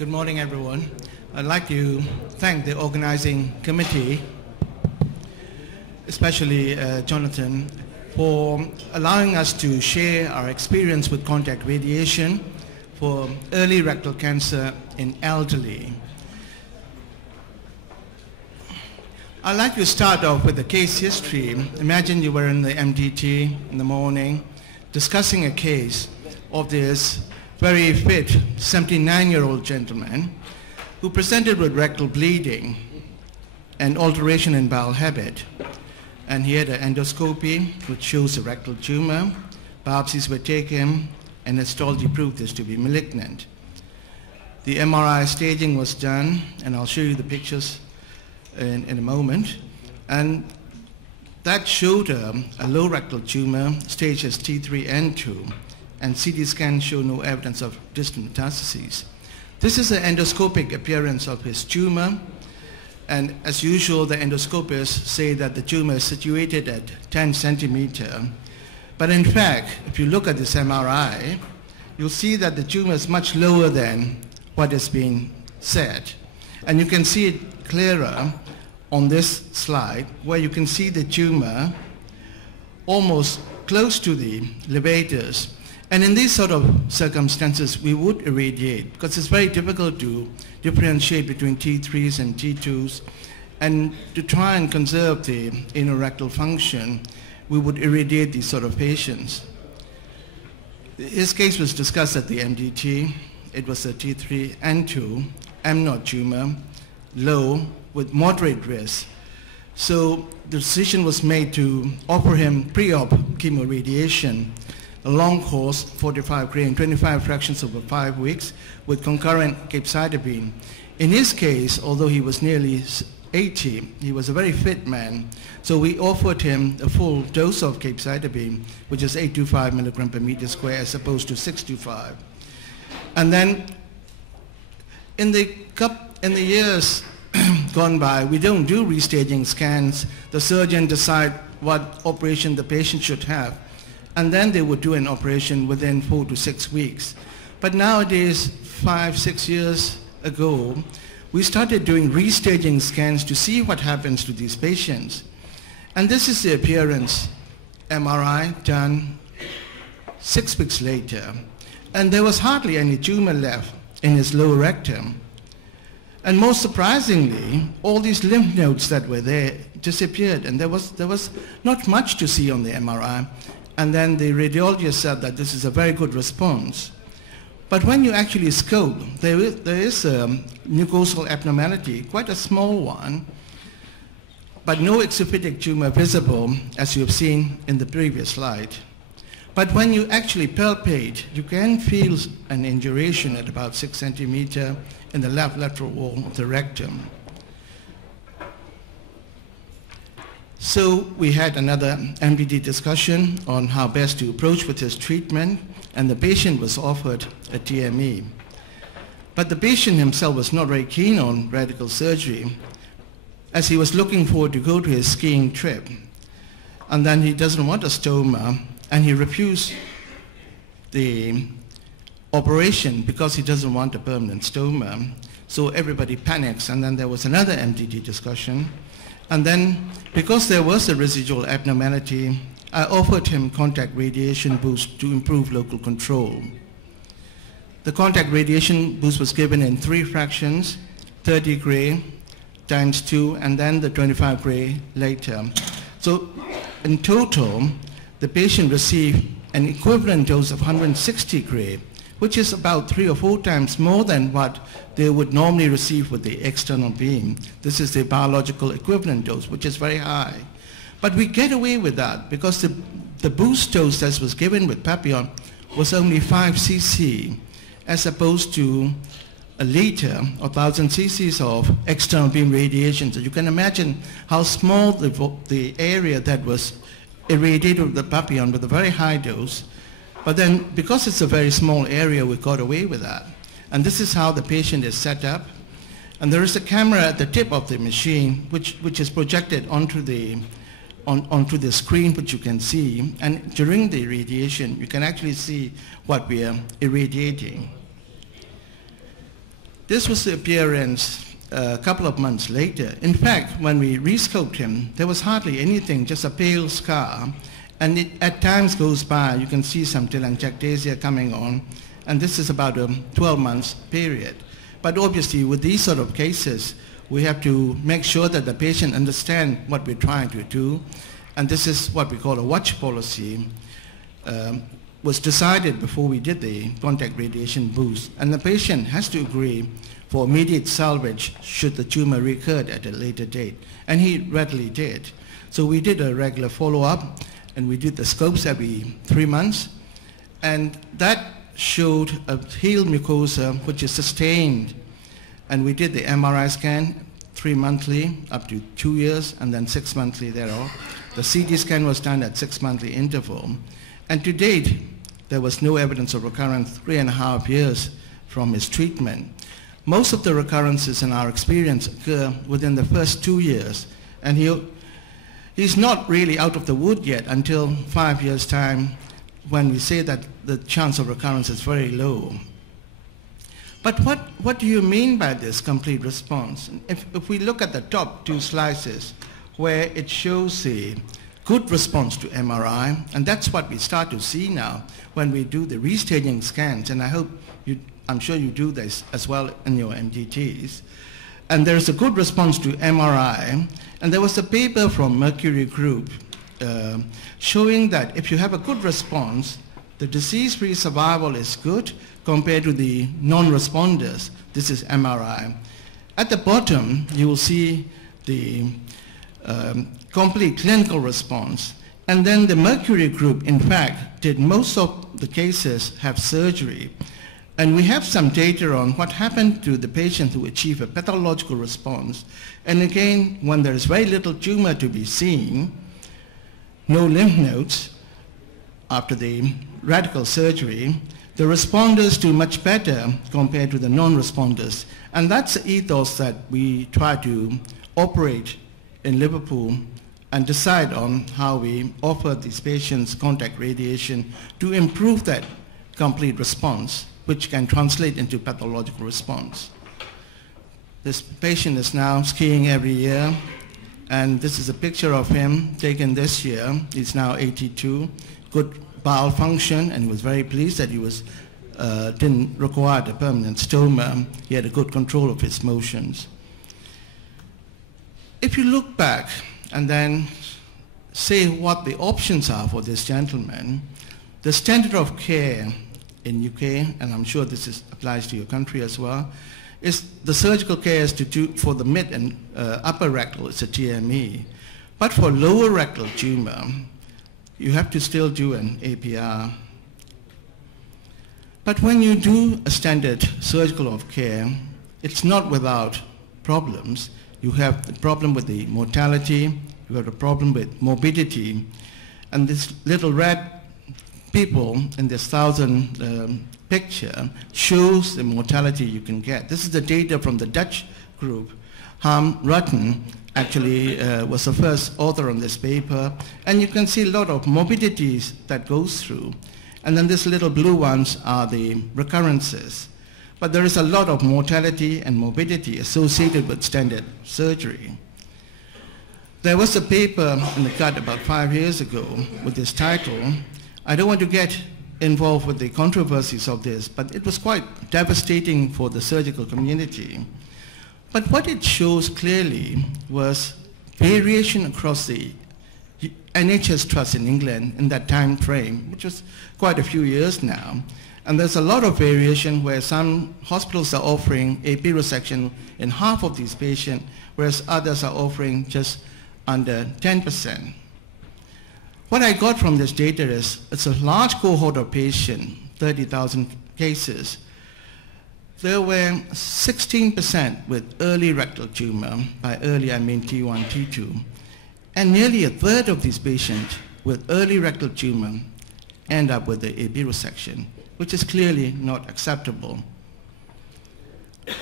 Good morning, everyone. I'd like to thank the organizing committee, especially Jonathan, for allowing us to share our experience with contact radiation for early rectal cancer in elderly. I'd like to start off with a case history. Imagine you were in the MDT in the morning discussing a case of this very fit 79-year-old gentleman who presented with rectal bleeding and alteration in bowel habit. And he had an endoscopy which shows a rectal tumor. Biopsies were taken and histology proved this to be malignant. The MRI staging was done, and I'll show you the pictures in a moment. And that showed a low rectal tumor, stage as T3 and 2. And CT scans show no evidence of distant metastases. This is the endoscopic appearance of his tumor. And as usual, the endoscopists say that the tumor is situated at 10 centimeter. But in fact, if you look at this MRI, you'll see that the tumor is much lower than what is being said. And you can see it clearer on this slide, where you can see the tumor almost close to the levators. And in these sort of circumstances, we would irradiate, because it's very difficult to differentiate between T3s and T2s. And to try and conserve the inner rectal function, we would irradiate these sort of patients. His case was discussed at the MDT. It was a T3 and 2 M0 tumor, low, with moderate risk. So the decision was made to offer him pre-op chemoradiation, a long course, 45 gray and 25 fractions over 5 weeks, with concurrent capecitabine. In his case, although he was nearly 80, he was a very fit man, so we offered him a full dose of capecitabine, which is 825 milligram per meter square, as opposed to 625. And then, in the years gone by, we don't do restaging scans. The surgeon decide what operation the patient should have, and then they would do an operation within 4 to 6 weeks. But nowadays, 5, 6 years ago, we started doing restaging scans to see what happens to these patients. And this is the appearance, MRI done 6 weeks later. And there was hardly any tumor left in his lower rectum. And most surprisingly, all these lymph nodes that were there disappeared, and there was not much to see on the MRI. And then the radiologist said that this is a very good response. But when you actually scope, there is a mucosal abnormality, quite a small one, but no exophytic tumor visible, as you have seen in the previous slide. But when you actually palpate, you can feel an induration at about 6 centimeter in the left lateral wall of the rectum. So we had another MDT discussion on how best to approach with his treatment, and the patient was offered a TME. But the patient himself was not very keen on radical surgery, as he was looking forward to go to his skiing trip. And then he doesn't want a stoma, and he refused the operation because he doesn't want a permanent stoma. So everybody panics, and then there was another MDT discussion. And then, because there was a residual abnormality, I offered him contact radiation boost to improve local control. The contact radiation boost was given in 3 fractions, 30 gray times 2, and then the 25 gray later. So in total, the patient received an equivalent dose of 160 gray, which is about 3 or 4 times more than what they would normally receive with the external beam. This is the biological equivalent dose, which is very high. But we get away with that because the boost dose that was given with Papillon was only 5 cc, as opposed to a liter or 1,000 cc's of external beam radiation. So you can imagine how small the area that was irradiated with the Papillon with a very high dose. But then, because it's a very small area, we got away with that. And this is how the patient is set up. And there is a camera at the tip of the machine, which is projected onto the screen, which you can see. And during the irradiation, you can actually see what we are irradiating. This was the appearance a couple of months later. In fact, when we rescoped him, there was hardly anything, just a pale scar. And it at times goes by, you can see some telangiectasia coming on, and this is about a 12 months period. But obviously, with these sort of cases, we have to make sure that the patient understands what we're trying to do, and this is what we call a watch policy. Was decided before we did the contact radiation boost, and the patient has to agree for immediate salvage should the tumor recur at a later date, and he readily did. So we did a regular follow-up, and we did the scopes every 3 months, and that showed a healed mucosa which is sustained, and we did the MRI scan 3 monthly up to 2 years, and then 6 monthly thereof. The CT scan was done at 6 monthly interval. And to date, there was no evidence of recurrence 3.5 years from his treatment. Most of the recurrences in our experience occur within the first 2 years, and he's not really out of the wood yet until 5 years' time, when we say that the chance of recurrence is very low. But what do you mean by this complete response? If we look at the top 2 slices, where it shows the good response to MRI, and that's what we start to see now when we do the restaging scans, and I'm sure you do this as well in your MDTs. And there's a good response to MRI, and there was a paper from Mercury Group showing that if you have a good response, the disease-free survival is good compared to the non-responders. This is MRI. At the bottom, you will see the complete clinical response. And then the Mercury Group, in fact, did most of the cases have surgery. And we have some data on what happened to the patients who achieve a pathological response. And again, when there is very little tumor to be seen, no lymph nodes after the radical surgery, the responders do much better compared to the non-responders. And that's the ethos that we try to operate in Liverpool and decide on how we offer these patients contact radiation to improve that complete response, which can translate into pathological response. This patient is now skiing every year, and this is a picture of him taken this year. He's now 82, good bowel function, and he was very pleased that he didn't require a permanent stoma. He had a good control of his motions. If you look back and then say what the options are for this gentleman, the standard of care in UK, and I'm sure this applies to your country as well, is the surgical care is for the mid and upper rectal, it's a TME. But for lower rectal tumor, you have to still do an APR. But when you do a standard surgical of care, it's not without problems. You have the problem with the mortality, you have a problem with morbidity, and this little red people in this 1,000 picture shows the mortality you can get. This is the data from the Dutch group. Harm Rutten actually was the first author on this paper, and you can see a lot of morbidities that goes through. And then these little blue ones are the recurrences. But there is a lot of mortality and morbidity associated with standard surgery. There was a paper in the cut about 5 years ago with this title. I don't want to get involved with the controversies of this, but it was quite devastating for the surgical community. But what it shows clearly was variation across the NHS trust in England in that time frame, which was quite a few years now. And there's a lot of variation where some hospitals are offering AP resection in half of these patients, whereas others are offering just under 10%. What I got from this data is it's a large cohort of patients, 30,000 cases. There were 16% with early rectal tumor. By early, I mean T1, T2. And nearly a third of these patients with early rectal tumor end up with the AP resection, which is clearly not acceptable.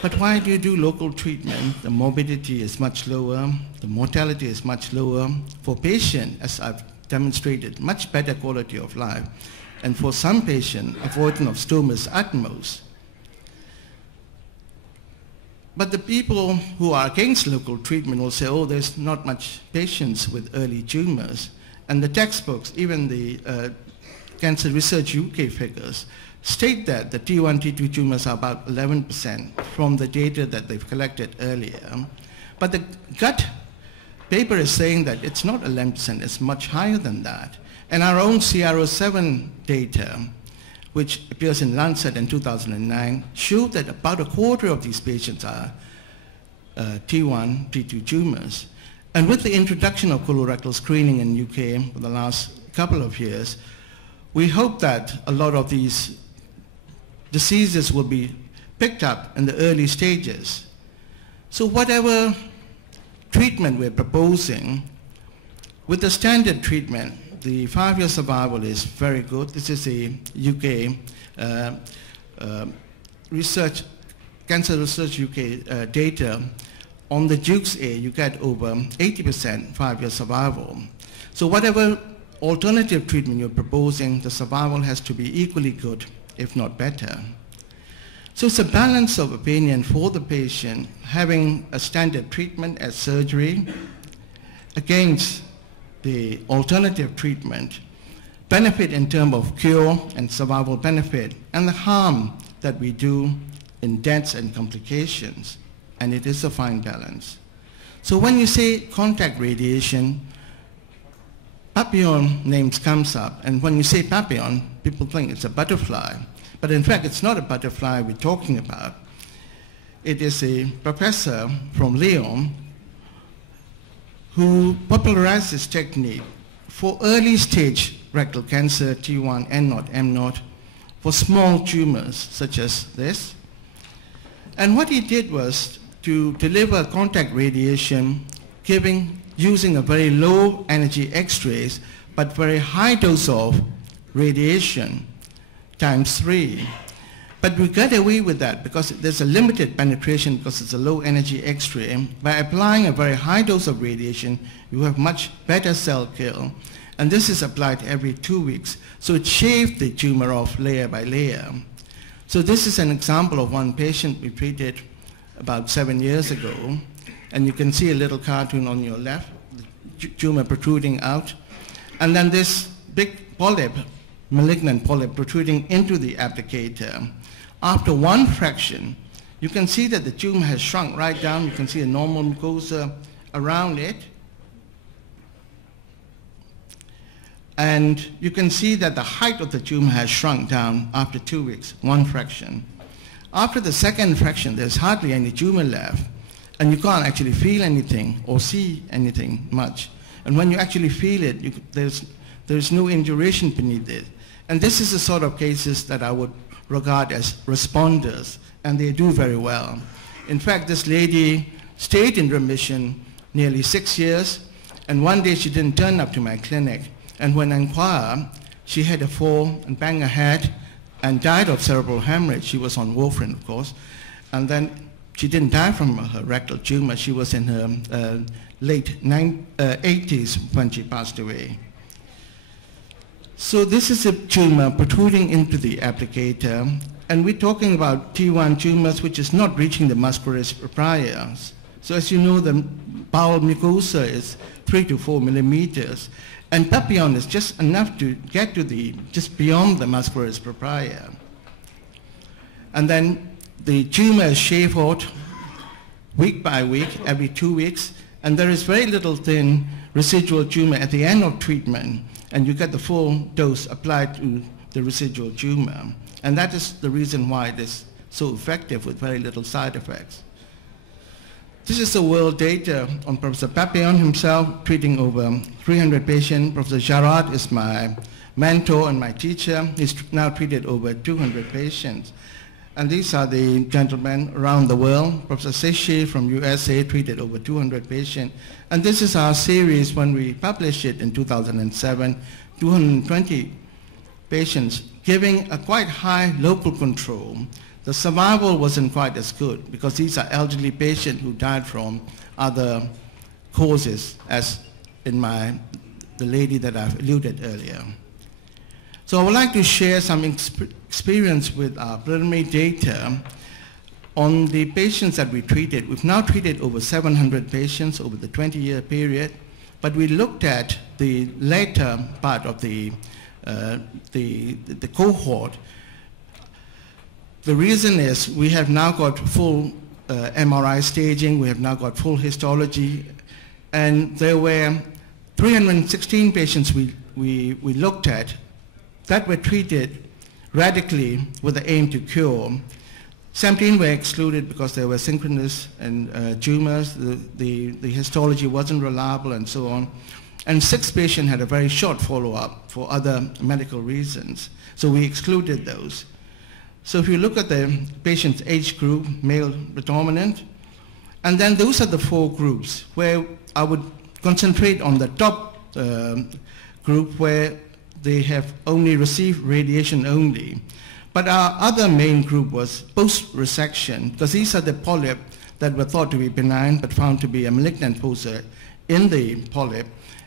But why do you do local treatment? The morbidity is much lower, the mortality is much lower. For patients, as I've demonstrated, much better quality of life. And for some patients, avoidance of stoma is utmost. But the people who are against local treatment will say, oh, there's not much patients with early tumors. And the textbooks, even the Cancer Research UK figures, state that the T1, T2 tumors are about 11% from the data that they've collected earlier. But the gut paper is saying that it's not 11%, it's much higher than that. And our own CR07 data, which appears in Lancet in 2009, showed that about a quarter of these patients are T1, T2 tumors. And with the introduction of colorectal screening in UK for the last couple of years, we hope that a lot of these diseases will be picked up in the early stages. So whatever treatment we're proposing, with the standard treatment, the 5-year survival is very good. This is a UK Cancer Research UK data. On the Dukes A, you get over 80% 5-year survival. So whatever alternative treatment you're proposing, the survival has to be equally good, if not better. So it's a balance of opinion for the patient, having a standard treatment as surgery against the alternative treatment, benefit in terms of cure and survival benefit, and the harm that we do in deaths and complications. And it is a fine balance. So when you say contact radiation, papillon names comes up, and when you say papillon, people think it's a butterfly. But in fact, it's not a butterfly we're talking about. It is a professor from Lyon who popularized this technique for early stage rectal cancer, T1, N0, M0, for small tumors such as this. And what he did was to deliver contact radiation using a very low energy X-rays, but very high dose of radiation, ×3. But we got away with that because there's a limited penetration because it's a low energy X-ray. By applying a very high dose of radiation, you have much better cell kill. And this is applied every 2 weeks. So it shaved the tumor off layer by layer. So this is an example of one patient we treated about 7 years ago. And you can see a little cartoon on your left, the tumor protruding out. And then this big polyp, malignant polyp protruding into the applicator. After one fraction, you can see that the tumor has shrunk right down. You can see a normal mucosa around it. And you can see that the height of the tumor has shrunk down after 2 weeks, one fraction. After the second fraction, there's hardly any tumor left, and you can't actually feel anything or see anything much. And when you actually feel it, there's no induration beneath it. And this is the sort of cases that I would regard as responders, and they do very well. In fact, this lady stayed in remission nearly 6 years, and one day she didn't turn up to my clinic. And when I inquired, she had a fall and banged her head and died of cerebral hemorrhage. She was on warfarin, of course. And then she didn't die from her rectal tumor. She was in her late 80s when she passed away. So this is a tumor protruding into the applicator. And we're talking about T1 tumors which is not reaching the muscularis propria. So as you know, the bowel mucosa is 3 to 4 millimeters. And papillon is just enough to get to just beyond the muscularis propria. And then the tumor is shaved out week by week, every 2 weeks, and there is very little thin residual tumor at the end of treatment, and you get the full dose applied to the residual tumor. And that is the reason why it is so effective with very little side effects. This is the world data on Professor Papillon himself, treating over 300 patients. Professor Jarrard is my mentor and my teacher. He's now treated over 200 patients. And these are the gentlemen around the world. Professor Seshi from USA treated over 200 patients. And this is our series when we published it in 2007, 220 patients, giving a quite high local control. The survival wasn't quite as good because these are elderly patients who died from other causes, as in the lady that I've alluded earlier. So I would like to share some experience with our preliminary data On the patients that we treated, we've now treated over 700 patients over the 20-year period, but we looked at the later part of the cohort. The reason is we have now got full MRI staging, we have now got full histology, and there were 316 patients we looked at that were treated radically with the aim to cure. 17 were excluded because they were synchronous and tumors, the histology wasn't reliable and so on. And 6 patients had a very short follow-up for other medical reasons. So we excluded those. So if you look at the patient's age group, male predominant, and then those are the 4 groups where I would concentrate on the top group where they have only received radiation only. But our other main group was post-resection, because these are the polyp that were thought to be benign but found to be a malignant fossa in the polyp,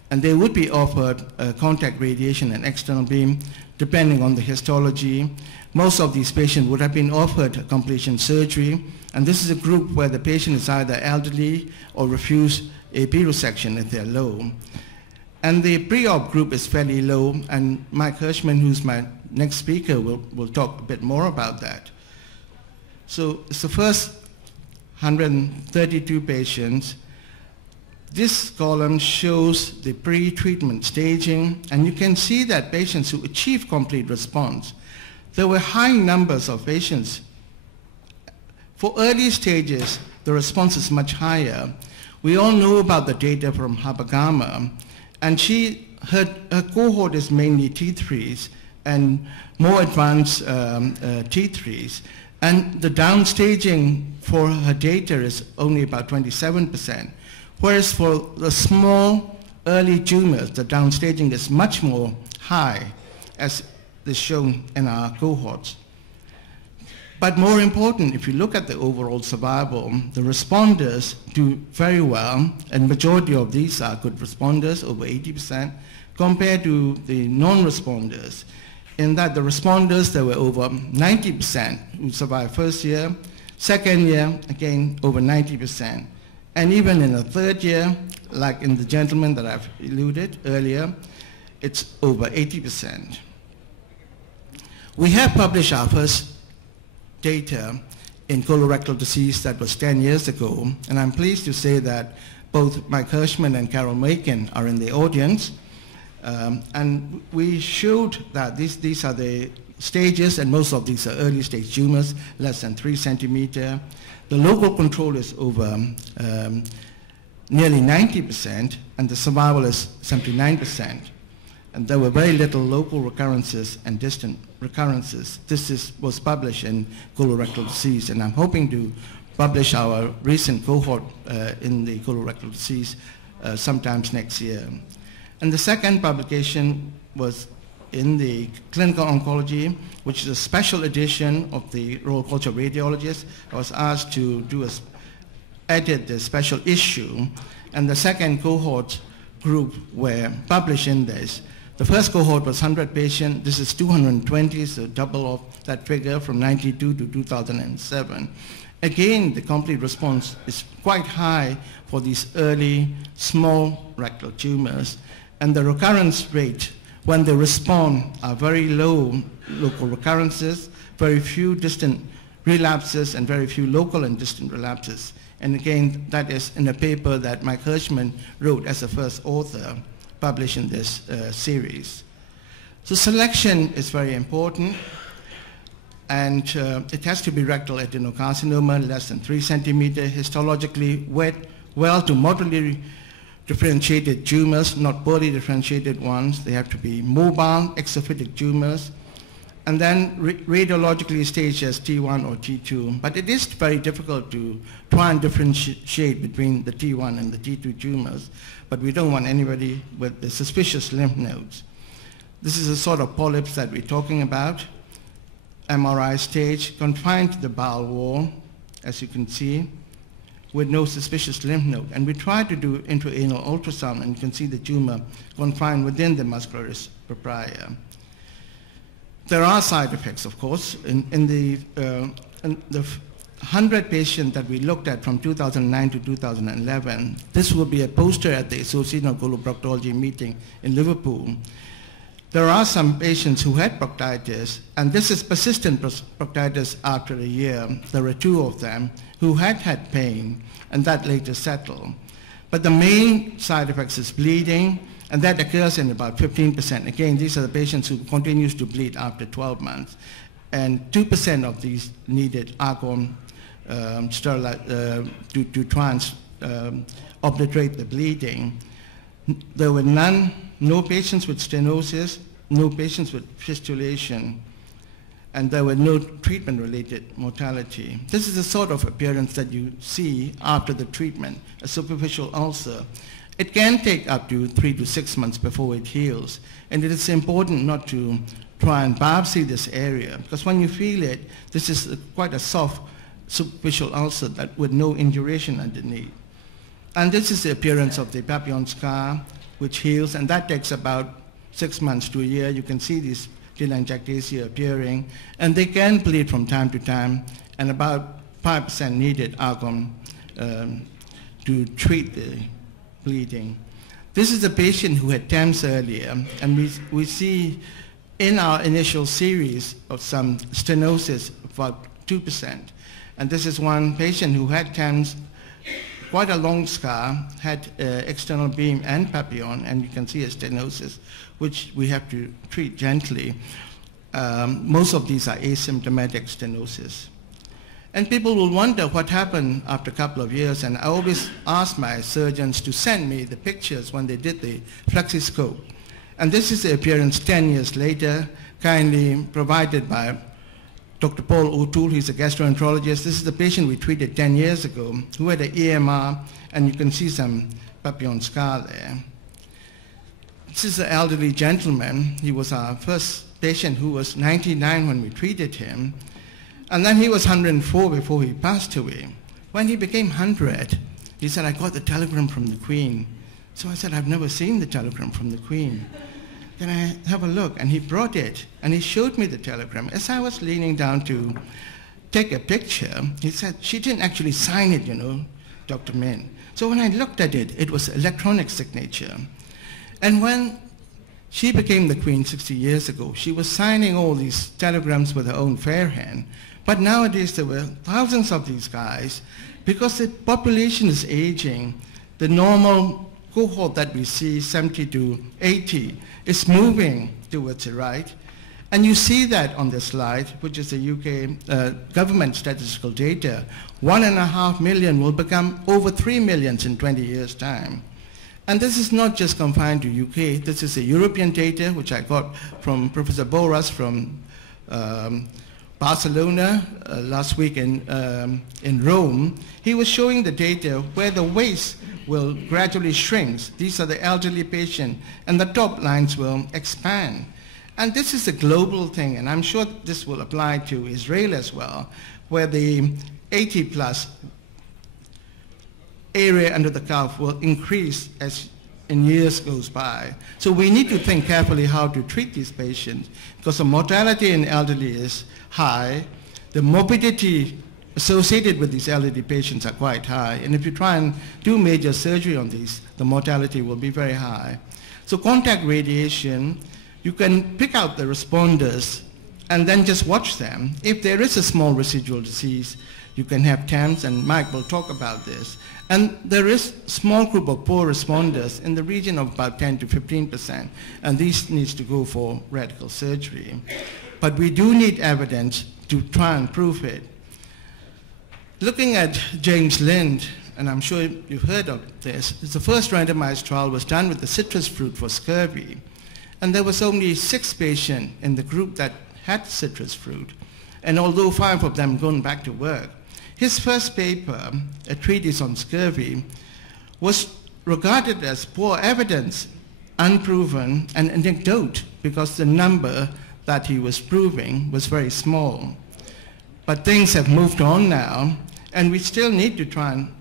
and they would be offered contact radiation and external beam depending on the histology. Most of these patients would have been offered completion surgery, and this is a group where the patient is either elderly or refuse AP resection if they're low. And the pre-op group is fairly low, and Mike Hirschman, who's my next speaker, will talk a bit more about that. So it's the first 132 patients. This column shows the pre-treatment staging, and you can see that patients who achieve complete response, there were high numbers of patients. For early stages, the response is much higher. We all know about the data from Habagama, and her cohort is mainly T3s and more advanced T3s. And the downstaging for her data is only about 27%. Whereas for the small early tumors, the downstaging is much more high, as is shown in our cohorts. But more important, if you look at the overall survival, the responders do very well, and majority of these are good responders, over 80%, compared to the non-responders. In that the responders, there were over 90% who survived first year, second year, again, over 90%. And even in the third year, like in the gentleman that I've alluded earlier, it's over 80%. We have published our first data in colorectal disease that was 10 years ago, and I'm pleased to say that both Mike Hirschman and Carol Myint are in the audience, and we showed that these are the stages, and most of these are early stage tumors, less than 3 centimeter. The local control is over nearly 90%, and the survival is 79%. And there were very little local recurrences and distant recurrences. This was published in colorectal disease, and I'm hoping to publish our recent cohort in the colorectal disease sometimes next year. And the second publication was in the clinical oncology, which is a special edition of the roll culture radiologist. I was asked to edit the special issue, and the second cohort group were published in this. The first cohort was 100 patients. This is 220, so double of that figure from 92 to 2007. Again, the complete response is quite high for these early small rectal tumors, and the recurrence rate when they respond are very low local recurrences, very few distant relapses, and very few local and distant relapses. And again, that is in a paper that Mike Hirschman wrote as the first author, published in this series. So selection is very important, and it has to be rectal adenocarcinoma, less than 3 centimeter, histologically well to moderately differentiated tumors, not poorly differentiated ones. They have to be mobile, exophytic tumors, and then radiologically staged as T1 or T2. But it is very difficult to try and differentiate between the T1 and the T2 tumors, but we don't want anybody with the suspicious lymph nodes. This is the sort of polyps that we're talking about. MRI stage, confined to the bowel wall, as you can see, with no suspicious lymph node. And we try to do intraanal ultrasound, and you can see the tumor confined within the muscularis propria. There are side effects, of course. In the 100 patients that we looked at from 2009 to 2011, this will be a poster at the Association of Coloproctology meeting in Liverpool. There are some patients who had proctitis, and this is persistent proctitis after a year. There were 2 of them who had pain, and that later settled. But the main side effects is bleeding, and that occurs in about 15%. Again, these are the patients who continues to bleed after 12 months. And 2% of these needed argon to try and obliterate the bleeding. There were no patients with stenosis, no patients with fistulation, and there were no treatment-related mortality. This is the sort of appearance that you see after the treatment, a superficial ulcer. It can take up to 3 to 6 months before it heals, and it is important not to try and biopsy this area, because when you feel it, this is quite a soft superficial ulcer that with no induration underneath. And this is the appearance of the papillon scar, which heals, and that takes about 6 months to a year. You can see these telangiectasia appearing, and they can bleed from time to time, and about 5% needed argon to treat the bleeding. This is a patient who had TEMS earlier, and we see in our initial series of some stenosis about 2%. And this is one patient who had TEMS, quite a long scar, had external beam and papillon, and you can see a stenosis, which we have to treat gently. Most of these are asymptomatic stenosis. And people will wonder what happened after a couple of years, and I always ask my surgeons to send me the pictures when they did the flexiscope. And this is the appearance 10 years later, kindly provided by Dr. Paul O'Toole. He's a gastroenterologist. This is the patient we treated 10 years ago who had an EMR, and you can see some papillon scar there. This is an elderly gentleman. He was our first patient who was 99 when we treated him. And then he was 104 before he passed away. When he became 100, he said, I got the telegram from the Queen. So I said, I've never seen the telegram from the Queen. Can I have a look? And he brought it, and he showed me the telegram. As I was leaning down to take a picture, he said, she didn't actually sign it, you know, Dr. Myint. So when I looked at it, it was electronic signature. And when she became the Queen 60 years ago, she was signing all these telegrams with her own fair hand. But nowadays there were thousands of these guys. Because the population is aging, the normal cohort that we see, 70 to 80, is moving towards the right. And you see that on the slide, which is the UK government statistical data. 1.5 million will become over 3 million in 20 years' time. And this is not just confined to UK. This is the European data, which I got from Professor Boras from Barcelona last week in Rome. He was showing the data where the waist will gradually shrink. These are the elderly patients, and the top lines will expand. And this is a global thing, and I'm sure this will apply to Israel as well, where the 80+ area under the calf will increase as in years goes by. So we need to think carefully how to treat these patients, because the mortality in elderly is high. The morbidity associated with these elderly patients are quite high. And if you try and do major surgery on these, the mortality will be very high. So contact radiation, you can pick out the responders and then just watch them. If there is a small residual disease, you can have TEMS, and Mike will talk about this. And there is a small group of poor responders in the region of about 10 to 15%, and these needs to go for radical surgery. But we do need evidence to try and prove it. Looking at James Lind, and I'm sure you've heard of this, the first randomized trial was done with the citrus fruit for scurvy. And there was only 6 patients in the group that had citrus fruit. And although 5 of them gone back to work, his first paper, a treatise on scurvy, was regarded as poor evidence, unproven, and an anecdote, because the number that he was proving was very small. But things have moved on now, and we still need to try and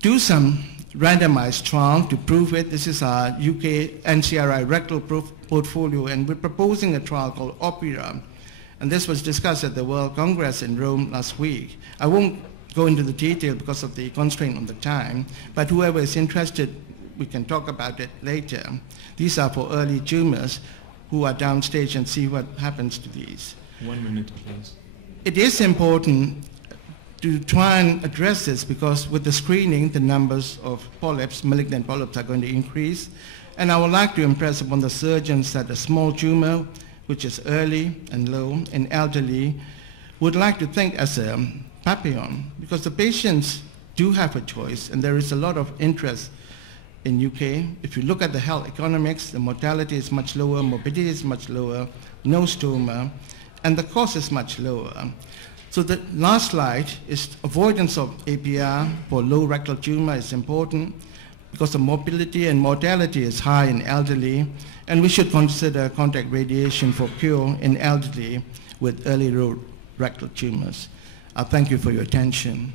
do some randomized trial to prove it. This is our UK NCRI rectal portfolio, and we're proposing a trial called OPERA. And this was discussed at the World Congress in Rome last week. I won't go into the detail because of the constraint on the time, but whoever is interested, we can talk about it later. These are for early tumors who are downstage and see what happens to these. 1 minute, please. It is important to try and address this because with the screening, the numbers of polyps, malignant polyps, are going to increase. And I would like to impress upon the surgeons that a small tumor, which is early and low in elderly, would like to think as a papillon, because the patients do have a choice, and there is a lot of interest in UK. If you look at the health economics, the mortality is much lower, morbidity is much lower, no stoma, and the cost is much lower. So the last slide is avoidance of APR for low rectal tumor is important because the morbidity and mortality is high in elderly, and we should consider contact radiation for cure in elderly with early rectal tumors. Thank you for your attention.